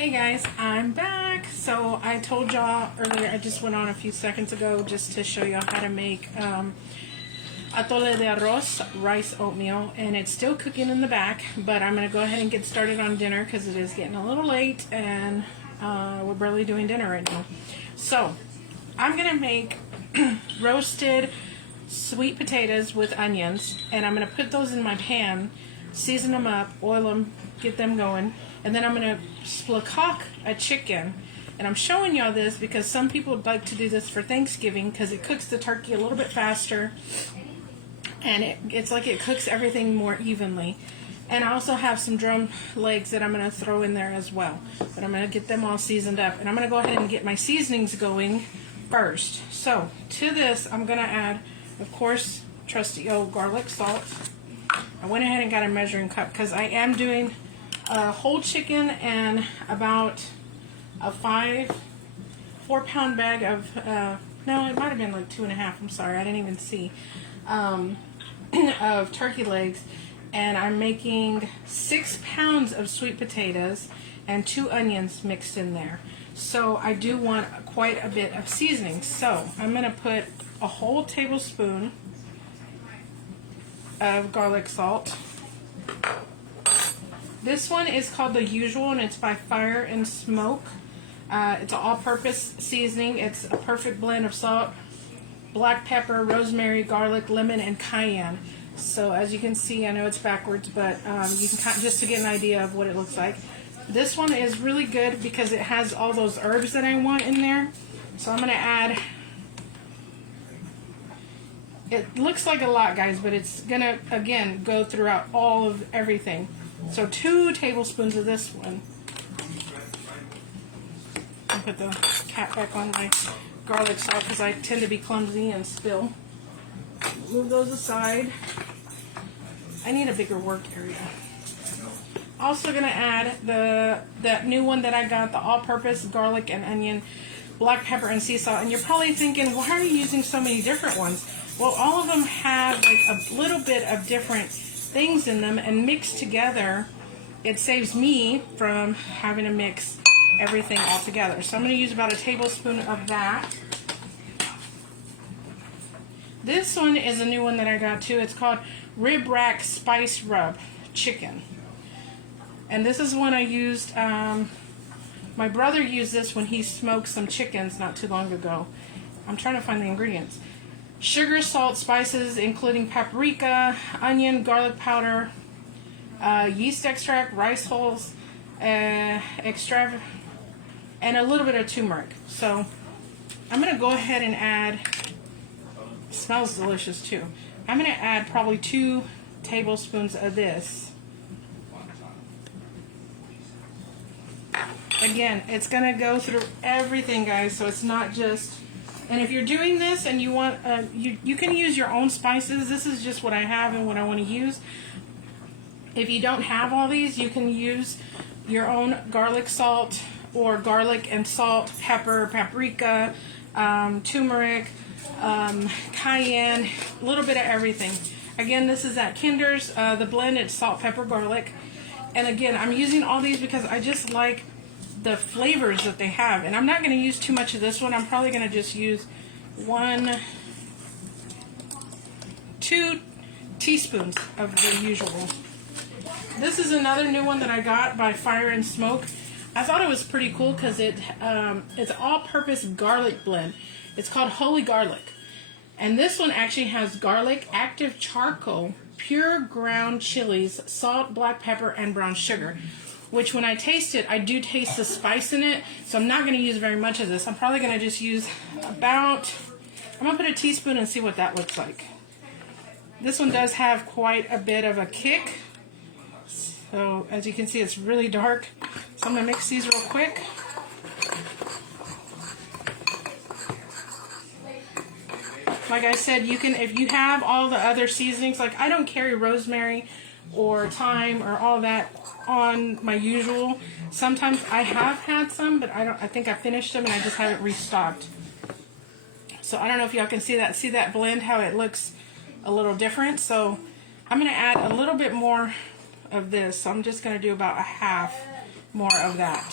Hey guys, I'm back. So I told y'all earlier, I just went on a few seconds ago just to show y'all how to make atole de arroz, rice oatmeal, and it's still cooking in the back, but I'm going to go ahead and get started on dinner because it is getting a little late and we're barely doing dinner right now. So I'm going to make roasted sweet potatoes with onions, and I'm going to put those in my pan, season them up, oil them, get them going, and then I'm going to spatchcock a chicken. And I'm showing y'all this because some people would like to do this for Thanksgiving because it cooks the turkey a little bit faster, and it's like it cooks everything more evenly. And I also have some drum legs that I'm going to throw in there as well, but I'm going to get them all seasoned up, and I'm going to go ahead and get my seasonings going first. So to this I'm going to add, of course, trusty old garlic salt. I went ahead and got a measuring cup because I am doing a whole chicken and about a 4-pound bag of no, it might have been like 2.5, I'm sorry, I didn't even see, of turkey legs, and I'm making 6 pounds of sweet potatoes and 2 onions mixed in there. So I do want quite a bit of seasoning. So I'm going to put a whole tablespoon of garlic salt. This one is called The Usual, and it's by Fire and Smoke. It's an all-purpose seasoning. It's a perfect blend of salt, black pepper, rosemary, garlic, lemon, and cayenne. So as you can see, I know it's backwards, but you can just to get an idea of what it looks like. This one is really good because it has all those herbs that I want in there. So I'm going to add, it looks like a lot, guys, but it's going to, again, go throughout all of everything. So 2 tablespoons of this one. I'll put the cap back on my garlic salt because I tend to be clumsy and spill. Move those aside. I need a bigger work area. Also going to add that new one that I got, the all-purpose garlic and onion, black pepper and sea salt. And you're probably thinking, why are you using so many different ones? Well, all of them have like a little bit of different things in them, and mixed together, it saves me from having to mix everything all together. So I'm going to use about a tablespoon of that. This one is a new one that I got too. It's called Rib Rack Spice Rub Chicken. And this is one I used, my brother used this when he smoked some chickens not too long ago. I'm trying to find the ingredients. Sugar, salt, spices, including paprika, onion, garlic powder, yeast extract, rice hulls, extra, and a little bit of turmeric. So I'm going to go ahead and add, it smells delicious too. I'm going to add probably 2 tablespoons of this. Again, it's going to go through everything, guys, so it's not just... And if you're doing this and you want, you can use your own spices. This is just what I have and what I want to use. If you don't have all these, you can use your own garlic salt or garlic and salt, pepper, paprika, turmeric, cayenne, a little bit of everything. Again, this is at Kinder's. The blend, it's salt, pepper, garlic. And again, I'm using all these because I just like the flavors that they have, and I'm not going to use too much of this one. I'm probably going to just use 2 teaspoons of The Usual. This is another new one that I got by Fire and Smoke. I thought it was pretty cool because it's all-purpose garlic blend. It's called Holy Garlic, and this one actually has garlic, active charcoal, pure ground chilies, salt, black pepper, and brown sugar. Which when I taste it, I do taste the spice in it, so I'm not going to use very much of this. I'm probably going to just use about, I'm going to put a teaspoon and see what that looks like. This one does have quite a bit of a kick. So as you can see, it's really dark. So I'm going to mix these real quick. Like I said, you can, if you have all the other seasonings, like I don't carry rosemary or thyme or all that on my usual. Sometimes I have had some, but I think I finished them and I just haven't restocked. So I don't know if y'all can see that blend, how it looks a little different. So I'm going to add a little bit more of this. So I'm just going to do about a half more of that.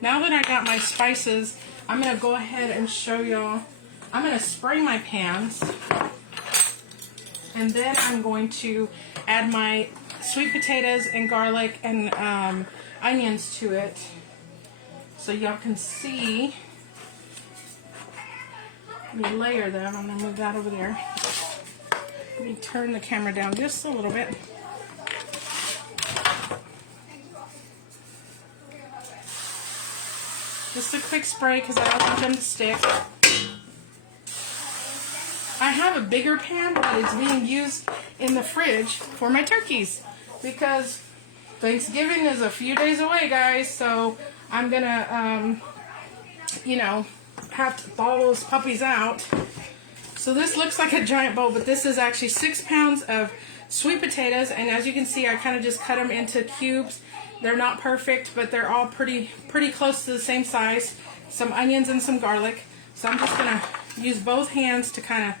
Now that I got my spices, I'm going to go ahead and show y'all. I'm going to spray my pans, and then I'm going to add my sweet potatoes and garlic and onions to it so y'all can see. Let me layer them. I'm going to move that over there. Let me turn the camera down just a little bit. Just a quick spray because I don't want them to stick. I have a bigger pan, but it's being used in the fridge for my turkeys because Thanksgiving is a few days away, guys. So I'm gonna, you know, have to thaw those puppies out. So this looks like a giant bowl, but this is actually 6 pounds of sweet potatoes, and as you can see, I kind of just cut them into cubes. They're not perfect, but they're all pretty close to the same size. Some onions and some garlic. So I'm just gonna use both hands to kind of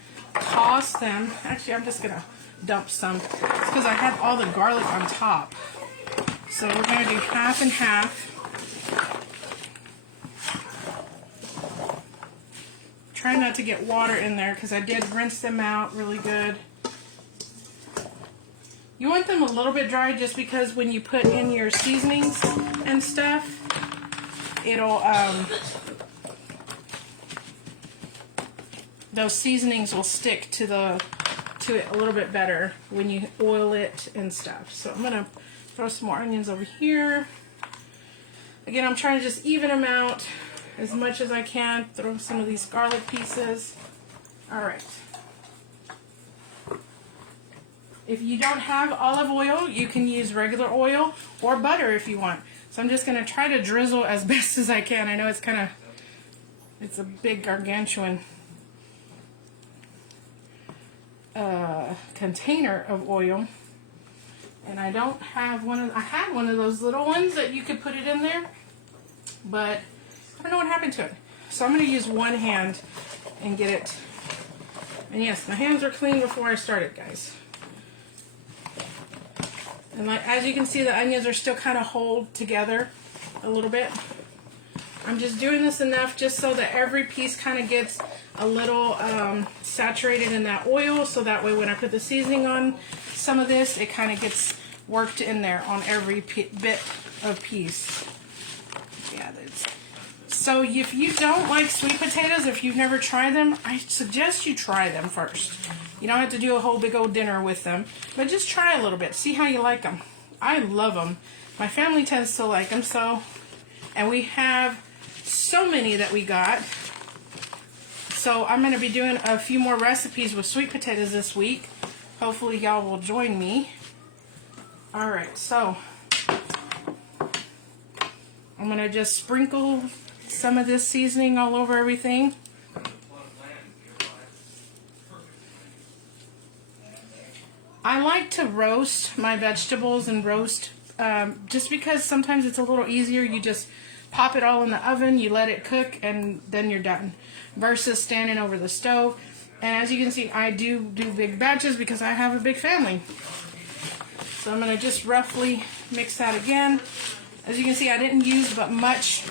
toss them. Actually, I'm just gonna dump some. It's because I have all the garlic on top. So we're gonna do half and half. Try not to get water in there because I did rinse them out really good. You want them a little bit dry just because when you put in your seasonings and stuff, it'll, those seasonings will stick to it a little bit better when you oil it and stuff. So I'm gonna throw some more onions over here. Again, I'm trying to just even them out as much as I can. Throw some of these garlic pieces. All right. If you don't have olive oil, you can use regular oil or butter if you want. So I'm just going to try to drizzle as best as I can. I know it's kind of, it's a big gargantuan container of oil. And I don't have one of, I had one of those little ones that you could put it in there, but I don't know what happened to it. So I'm going to use one hand and get it. And yes, my hands are clean before I started, guys. And like, as you can see, the onions are still kind of hold together a little bit. I'm just doing this enough just so that every piece kind of gets a little saturated in that oil, so that way when I put the seasoning on some of this, it kind of gets worked in there on every bit of piece. Yeah, that's... So if you don't like sweet potatoes, if you've never tried them, I suggest you try them first. You don't have to do a whole big old dinner with them, but just try a little bit. See how you like them. I love them. My family tends to like them, so, and we have so many that we got. So I'm going to be doing a few more recipes with sweet potatoes this week. Hopefully y'all will join me. Alright, so I'm going to just sprinkle some of this seasoning all over everything. I like to roast my vegetables and roast just because sometimes it's a little easier. You just pop it all in the oven, you let it cook, and then you're done. Versus standing over the stove. And as you can see, I do big batches because I have a big family. So I'm going to just roughly mix that again. As you can see, I didn't use but much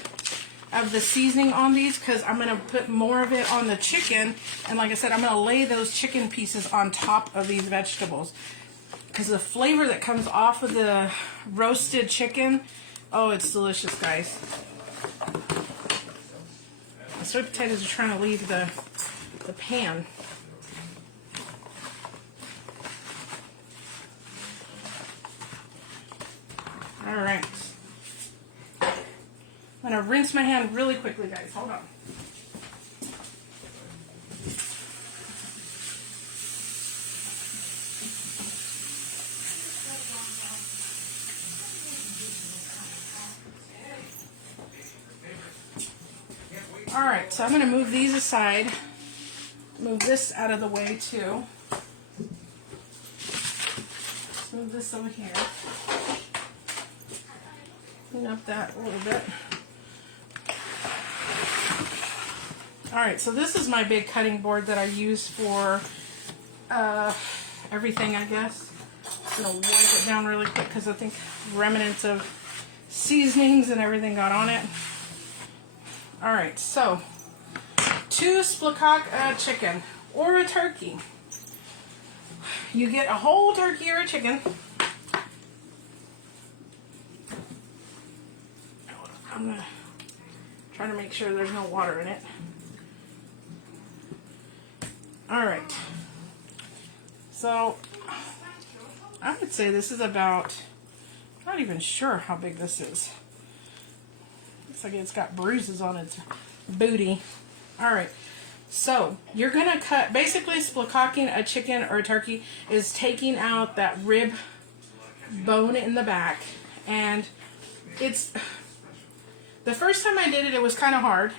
of the seasoning on these because I'm going to put more of it on the chicken. And like I said, I'm going to lay those chicken pieces on top of these vegetables. Because the flavor that comes off of the roasted chicken, oh, it's delicious, guys. The sweet potatoes are trying to leave the pan. Alright. I'm going to rinse my hand really quickly, guys. Hold on. Alright, so I'm going to move these aside. Move this out of the way too. Let's move this over here. Clean up that a little bit. Alright, so this is my big cutting board that I use for everything, I guess. I'm going to wipe it down really quick because I think remnants of seasonings and everything got on it. Alright, so 2 Spatchcock chicken or a turkey. You get a whole turkey or a chicken. I'm going to try to make sure there's no water in it. Alright. So, I would say this is about, I'm not even sure how big this is. Looks like it's got bruises on its booty. Alright. So, you're going to cut, basically spatchcocking a chicken or a turkey is taking out that rib bone in the back. And it's, the first time I did it, it was kind of hard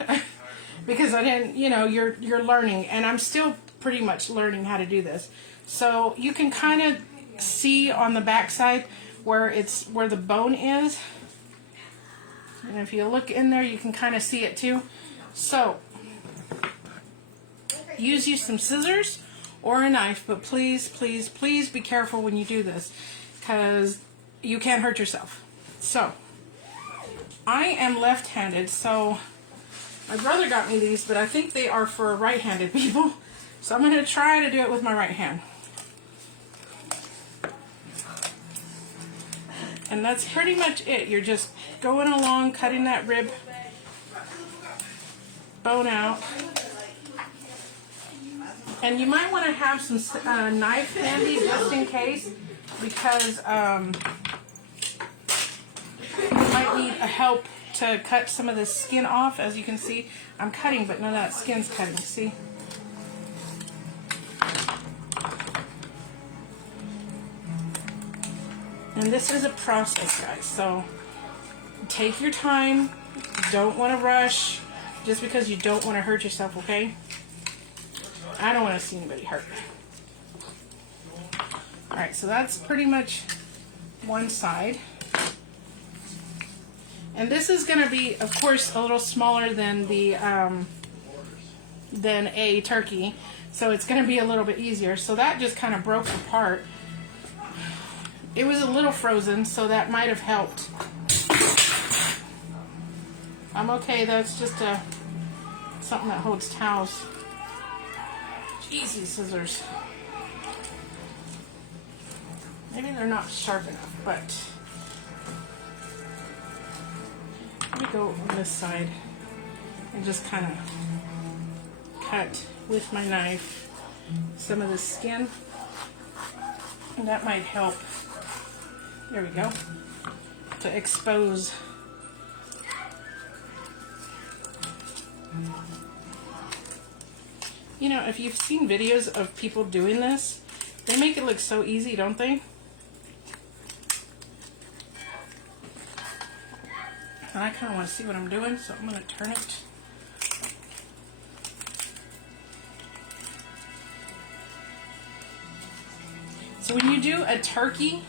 because I didn't, you know, you're learning, and I'm still pretty much learning how to do this. So you can kind of see on the back side where the bone is. And if you look in there, you can kind of see it too. So use some scissors or a knife, but please, please, please be careful when you do this because you can hurt yourself. So I am left-handed, so my brother got me these, but I think they are for right-handed people. So I'm going to try to do it with my right hand. And that's pretty much it. You're just going along, cutting that rib bone out. And you might want to have some knife handy just in case, because you might need a help to cut some of the skin off. As you can see, I'm cutting, but none of that skin's cutting. See? And this is a process, guys, so take your time. You don't want to rush just because you don't want to hurt yourself, okay? I don't want to see anybody hurt. Alright, so that's pretty much one side. And this is going to be, of course, a little smaller than a turkey, so it's going to be a little bit easier. So that just kind of broke apart. It was a little frozen, so that might have helped. I'm okay, that's just something that holds towels. Jeez, these scissors. Maybe they're not sharp enough, but let me go on this side and just kind of cut with my knife some of the skin. And that might help. There we go. To expose. You know, if you've seen videos of people doing this, they make it look so easy, don't they? And I kind of want to see what I'm doing, so I'm going to turn it. So when you do a turkey,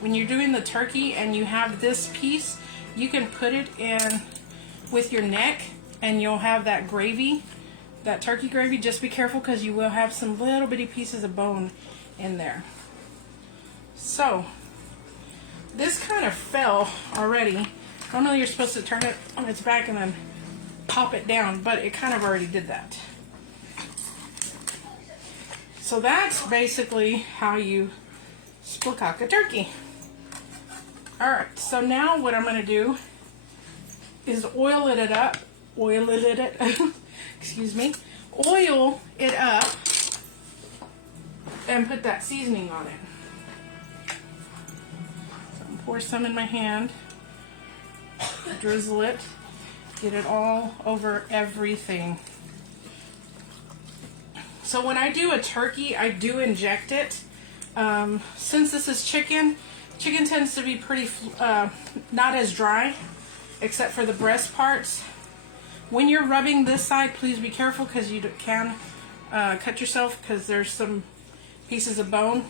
when you're doing the turkey and you have this piece, you can put it in with your neck and you'll have that gravy, that turkey gravy. Just be careful because you will have some little bitty pieces of bone in there. So this kind of fell already. I don't know, you're supposed to turn it on its back and then pop it down, but it kind of already did that. So that's basically how you spatchcock a turkey. Alright, so now what I'm going to do is oil it up, excuse me, oil it up and put that seasoning on it. So I'm going to pour some in my hand, drizzle it, get it all over everything. So when I do a turkey, I do inject it. Since this is chicken tends to be pretty, not as dry, except for the breast parts. When you're rubbing this side, please be careful because you can cut yourself because there's some pieces of bone.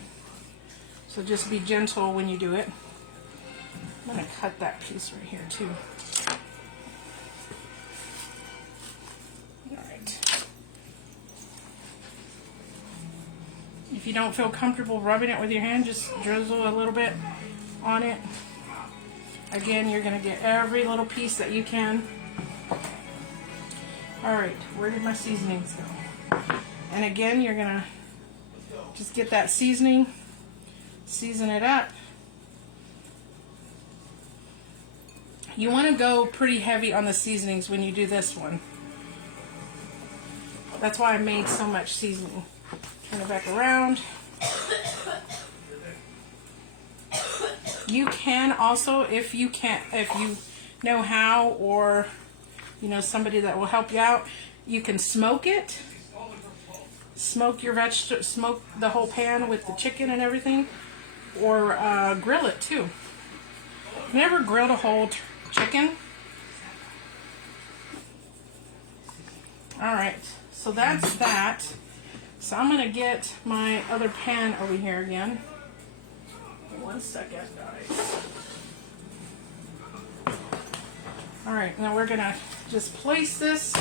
So just be gentle when you do it. I'm going to cut that piece right here too. Alright. If you don't feel comfortable rubbing it with your hand, just drizzle a little bit on it. Again, you're going to get every little piece that you can. Alright, where did my seasonings go? And again, you're going to just get that seasoning, season it up. You want to go pretty heavy on the seasonings when you do this one. That's why I made so much seasoning. Turn it back around. You can also, if you know how, or you know somebody that will help you out, you can smoke it. Smoke your smoke the whole pan with the chicken and everything, or grill it too. I've never grilled a whole chicken. Alright, so that's that. So I'm going to get my other pan over here again. 1 second, guys. Alright, now we're going to just place this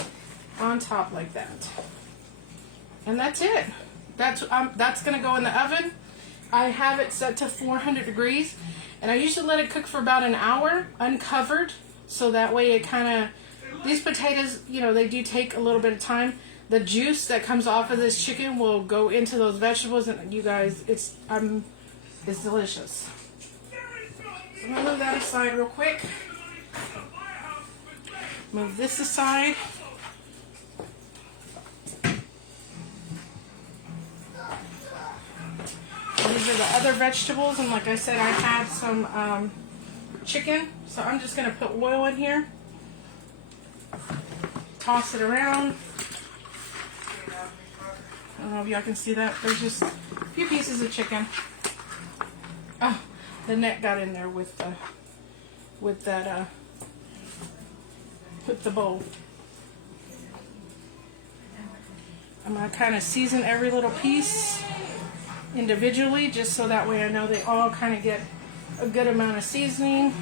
on top like that. And that's it. That's going to go in the oven. I have it set to 400 degrees. And I usually let it cook for about an hour, uncovered. So that way it kind of, these potatoes, you know, they do take a little bit of time. The juice that comes off of this chicken will go into those vegetables, and you guys, it's delicious. So I'm gonna move that aside real quick. Move this aside. These are the other vegetables, and like I said, I had some chicken, so I'm just gonna put oil in here. Toss it around. I don't know if y'all can see that. There's just a few pieces of chicken. Oh, the neck got in there with the bowl. I'm gonna kind of season every little piece individually, just so that way I know they all kind of get a good amount of seasoning.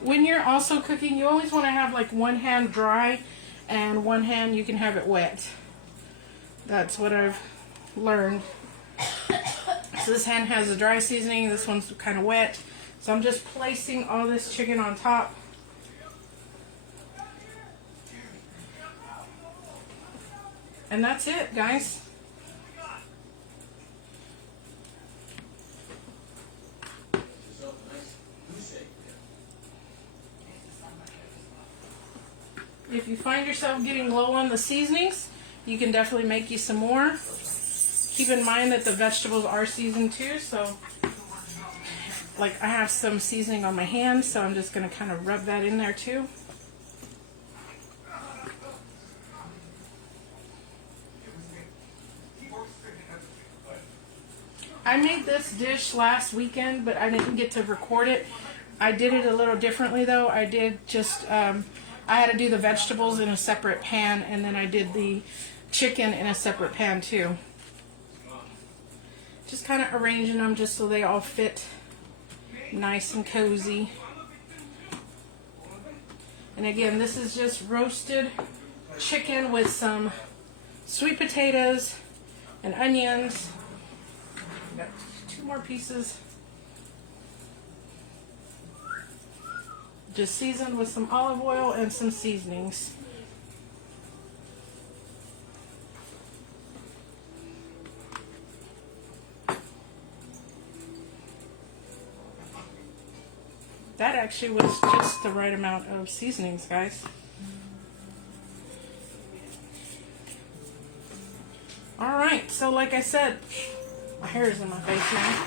When you're also cooking, you always want to have like one hand dry and one hand you can have it wet. That's what I've learned. So this hand has the dry seasoning, this one's kind of wet. So I'm just placing all this chicken on top. And that's it, guys. If you find yourself getting low on the seasonings, you can definitely make you some more. Keep in mind that the vegetables are seasoned too, so like I have some seasoning on my hand, so I'm just going to kind of rub that in there too. I made this dish last weekend, but I didn't get to record it. I did it a little differently though. I did just, I had to do the vegetables in a separate pan, and then I did the chicken in a separate pan too. Just kind of arranging them just so they all fit nice and cozy. And again, this is just roasted chicken with some sweet potatoes and onions. Got 2 more pieces. Just seasoned with some olive oil and some seasonings. That actually was just the right amount of seasonings, guys. Alright, so like I said, my hair is in my face now.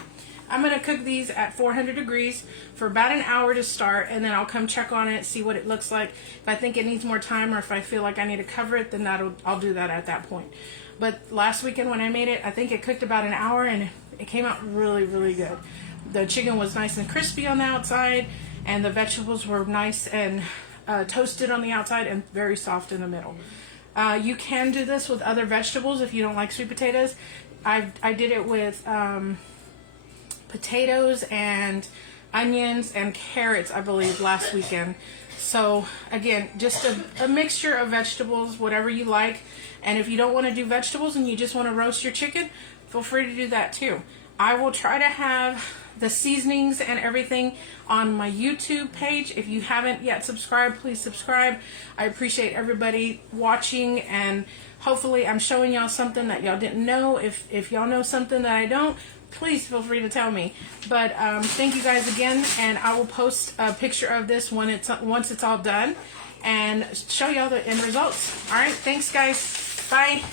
I'm going to cook these at 400 degrees for about an hour to start, and then I'll come check on it, see what it looks like. If I think it needs more time, or if I feel like I need to cover it, then I'll do that at that point. But last weekend when I made it, I think it cooked about an hour, and it came out really, really good. The chicken was nice and crispy on the outside, and the vegetables were nice and toasted on the outside and very soft in the middle. You can do this with other vegetables if you don't like sweet potatoes. I did it with potatoes and onions and carrots, I believe, last weekend. So again, just a mixture of vegetables, whatever you like. And if you don't want to do vegetables and you just want to roast your chicken, feel free to do that too. I will try to have the seasonings and everything on my YouTube page. If you haven't yet subscribed, please subscribe. I appreciate everybody watching, and hopefully I'm showing y'all something that y'all didn't know. If y'all know something that I don't, please feel free to tell me. But thank you guys again, and I will post a picture of this once it's all done and show y'all the end results. All right, thanks guys. Bye.